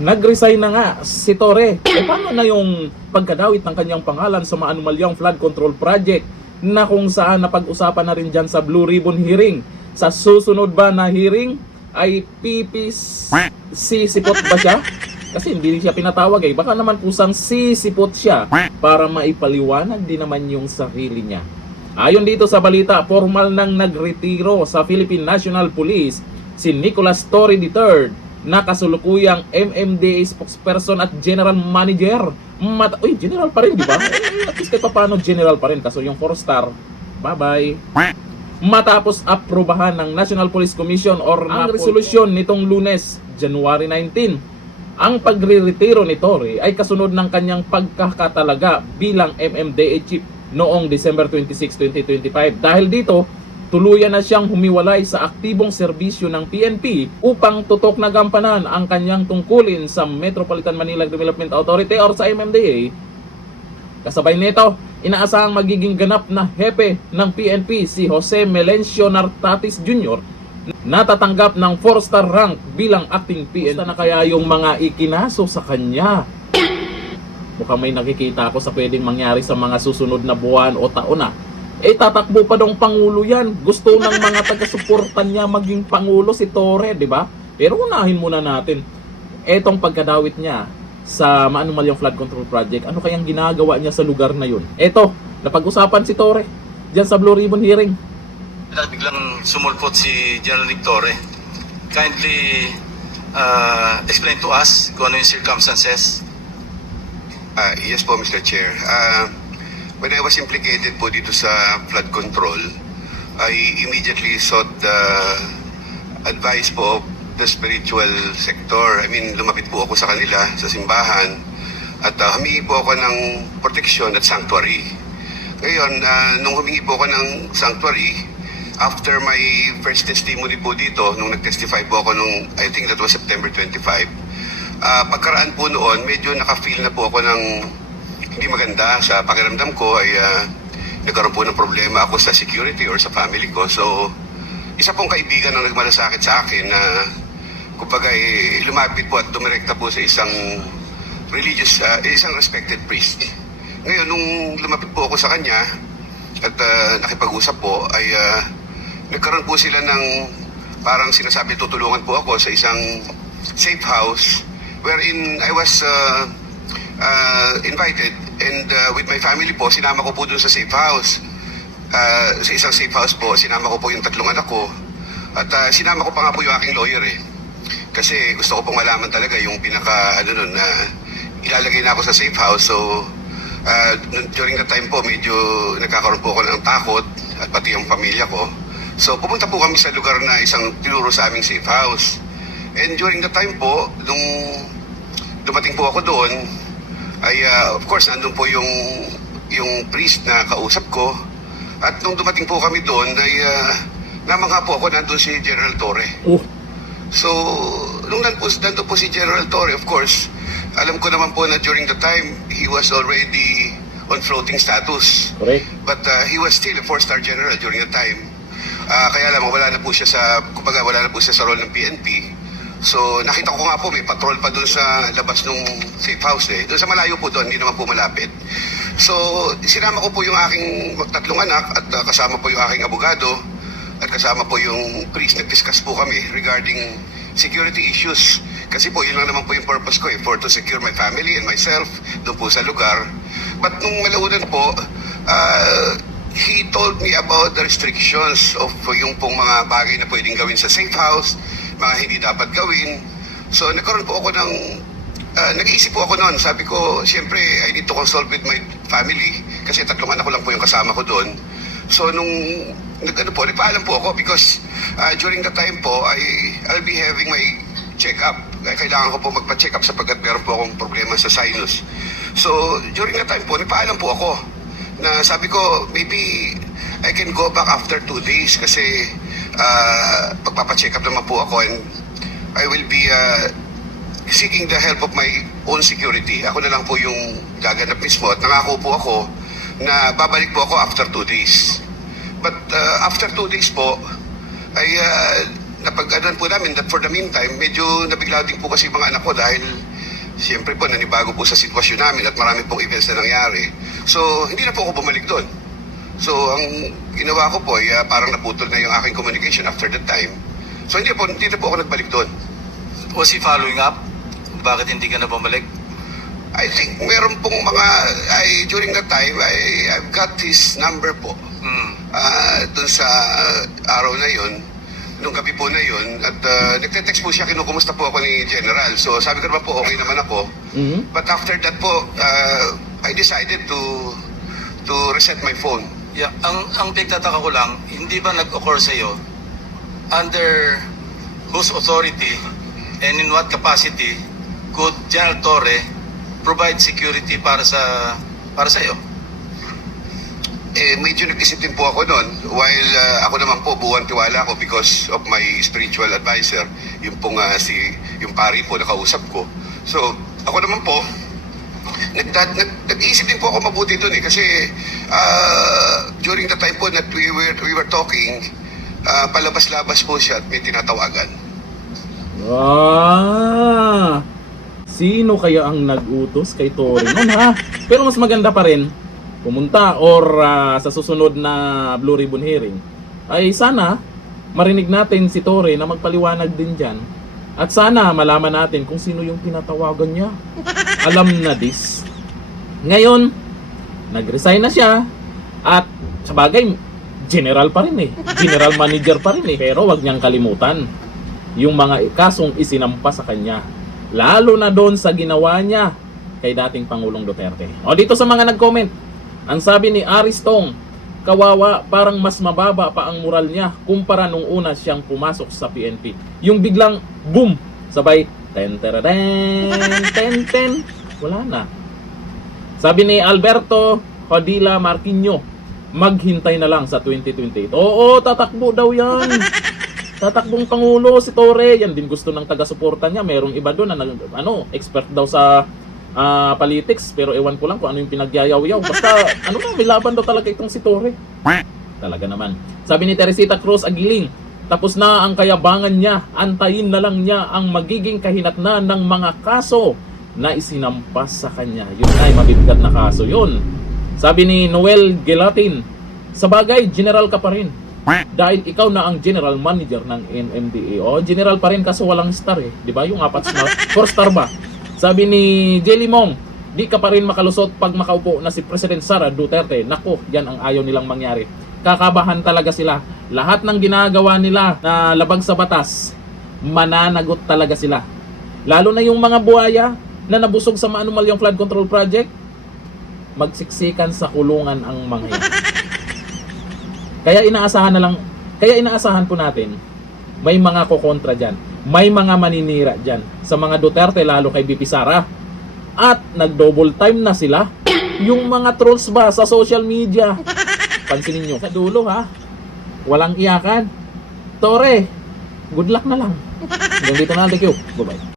Nag-resign na nga si Torre. Paano na yung pagkadawit ng kanyang pangalan sa maanumalyang flood control project na kung saan napag-usapan na rin dyan sa Blue Ribbon hearing? Sa susunod ba na hearing ay sisipot ba siya? Kasi hindi siya pinatawag eh. Baka naman kusang sisipot siya para maipaliwanag din naman yung sarili niya. Ayon dito sa balita, formal nang nagretiro sa Philippine National Police si Nicolas Torre III na kasulukuyang MMDA spokesperson at general manager. General pa rin, di ba? At least kahit paano general pa rin. Kaso yung 4-star, bye-bye. Matapos aprobahan ng National Police Commission or ang resolusyon nitong Lunes, January 19, ang pagre-retiro ni Torre ay kasunod ng kanyang pagkakatalaga bilang MMDA chief noong December 26, 2025. Dahil dito, tuluyan na siyang humiwalay sa aktibong serbisyo ng PNP upang tutok na gampanan ang kanyang tungkulin sa Metropolitan Manila Development Authority or sa MMDA. Kasabay nito, inaasahang magiging ganap na hepe ng PNP si Jose Melencio Nartatis Jr. natatanggap ng 4-star rank bilang acting PNP. Na kaya yung mga ikinaso sa kanya? Mukhang may nakikita ako sa pwedeng mangyari sa mga susunod na buwan o taon na. Tatakbo pa dong pangulo yan. Gusto ng mga taga-suportan niya maging pangulo si Torre, di ba? Pero unahin muna natin etong pagkadawit niya sa maanumalyang flood control project. Ano kayang ginagawa niya sa lugar na yun? Napag-usapan si Torre diyan sa Blue Ribbon hearing. Biglang sumulpot si General Nick Torre. Kindly explain to us kung ano yung circumstances. Yes po, Mr. Chair. When I was implicated po dito sa flood control, I immediately sought the advice po of the spiritual sector. I mean, lumapit po ako sa kanila, sa simbahan, at humingi po ako ng protection at sanctuary. Ngayon, nung humingi po ako ng sanctuary, after my first testimony po dito, nung nag-testify po ako nung, I think that was September 25, pagkaraan po noon, medyo naka-feel na po ako ng hindi maganda sa pakiramdam ko. Ay nagkaroon po ng problema ako sa security or sa family ko. So, isa pong kaibigan ang nagmalasakit sa akin na kumbaga lumapit po at dumirekta po sa isang religious, isang respected priest. Ngayon, nung lumapit po ako sa kanya at nakipag-usap po, ay nagkaroon po sila ng parang sinasabi tutulungan po ako sa isang safe house wherein I was invited, and with my family po, sinama ko po dun sa safe house. Sa isang safe house po, sinama ko po yung 3 anak ko, at sinama ko pa nga po yung aking lawyer kasi gusto ko pong malaman talaga yung pinaka na ilalagay na ako sa safe house. So during the time po, medyo nagkakaroon po ako ng takot at pati yung pamilya ko. So pumunta po kami sa lugar na isang tinuro sa aming safe house, and during the time po, nung dumating po ako doon, ay of course nandun po yung priest na kausap ko, at nung dumating po kami doon ay namangha po ako, nandun si General Torre. So nung nandun po si General Torre, of course alam ko naman po na during the time he was already on floating status. Correct. But he was still a 4-star general during the time. Kaya lamang wala na po siya sa role ng PNP. So nakita ko nga po may patrol pa doon sa labas ng safe house doon sa malayo po doon, hindi naman po malapit. So sinama ko po yung aking 3 anak at kasama po yung aking abogado at kasama po yung priest. Nag-discuss po kami regarding security issues. Kasi po yun lang naman po yung purpose ko for to secure my family and myself doon po sa lugar. But nung malaunan po, he told me about the restrictions of yung pong mga bagay na pwedeng gawin sa safe house, mga hindi dapat gawin. So nagkaroon po ako ng nag-iisip po ako noon. Sabi ko, siyempre I need to consult with my family kasi 3 anak ko lang po yung kasama ko doon. So nung nagpaalam po ako because during the time po I'll be having my check-up. Kailangan ko po magpa-check up sapagkat meron po akong problema sa sinus. So during the time po, nagpaalam po ako na sabi ko, maybe I can go back after 2 days kasi pagpapacheck up naman po ako, and I will be seeking the help of my own security. Ako na lang po yung gaganap mismo, at nangako po ako na babalik po ako after 2 days. But after 2 days po ay napag-anuan po namin that for the meantime medyo nabigla din po kasi yung mga anak ko dahil Siyempre po, nanibago po sa sitwasyon namin at marami pong events na nangyari. So, hindi na po ako bumalik doon. So, ang ginawa ko po, ay parang naputol na yung aking communication after that time. So, hindi na po ako nagbalik doon. Was he following up? Bakit hindi ka na bumalik? I think meron pong during that time, I've got his number po. Doon sa araw na yon, nung gabi po na yon, at nagte-text po siya, kinukumusta po ako ni General. So sabi ko naman po, okay naman ako. But after that po, I decided to reset my phone. Yeah, ang pagtataka ko lang, hindi ba nag-occur sa'yo under whose authority and in what capacity could General Torre provide security para sa iyo? Medyo nag-isip din po ako noon while ako naman po buwan tiwala ko because of my spiritual advisor, yung pong yung pari po nakausap ko. So ako naman po nag-iisip din po ako mabuti doon kasi during the time po that we were talking, palabas-labas po siya at may tinatawagan. Sino kaya ang nag-utos kay Torre nun, ha? Pero mas maganda pa rin pumunta or sa susunod na Blue Ribbon hearing ay sana marinig natin si Torre na magpaliwanag din dyan. At sana malaman natin kung sino yung tinatawagan niya. Alam na this. Ngayon, nag-resign na siya at sa bagay, general pa rin eh. General manager pa rin eh. Pero wag niyang kalimutan yung mga kasong isinampa sa kanya. Lalo na doon sa ginawa niya kay dating Pangulong Duterte. O dito sa mga nag-comment, ang sabi ni Aristong, kawawa, parang mas mababa pa ang moral niya kumpara nung una siyang pumasok sa PNP. Yung biglang boom, sabay ten wala na. Sabi ni Alberto Padilla Marquinho, maghintay na lang sa 2028. Oo, tatakbo daw yan. Tatakbong Pangulo si Torre. Yan din gusto ng taga-suporta niya. Merong iba doon na expert daw sa politics, pero ewan ko lang kung ano yung pinagyayaw-yaw. Basta, may laban daw talaga itong si Torre. Talaga naman. Sabi ni Teresita Cruz Aguiling, tapos na ang kayabangan niya, antayin na lang niya ang magiging kahinatnan ng mga kaso na isinampas sa kanya. Yun ay mabibigat na kaso yun. Sabi ni Noel Gelatin, sa bagay, general ka pa rin. Dahil ikaw na ang general manager ng NMDA. O, general pa rin kaso walang star eh. Di ba? Yung 4 star ba? Sabi ni Jelly Mong, di ka pa rin makalusot pag makaupo na si President Sara Duterte. Nako, yan ang ayaw nilang mangyari. Kakabahan talaga sila. Lahat ng ginagawa nila na labag sa batas, mananagot talaga sila. Lalo na yung mga buhaya na nabusog sa maanumalyang flood control project, magsiksikan sa kulungan ang mga yan. Kaya inaasahan po natin, may mga kokontra dyan. May mga maninira dyan sa mga Duterte, lalo kay BP Sara. At nag-double time na sila. Yung mga trolls ba sa social media, pansinin nyo sa dulo, ha, walang iyakan. Torre, good luck na lang. Hanggang dito na, thank you, bye bye.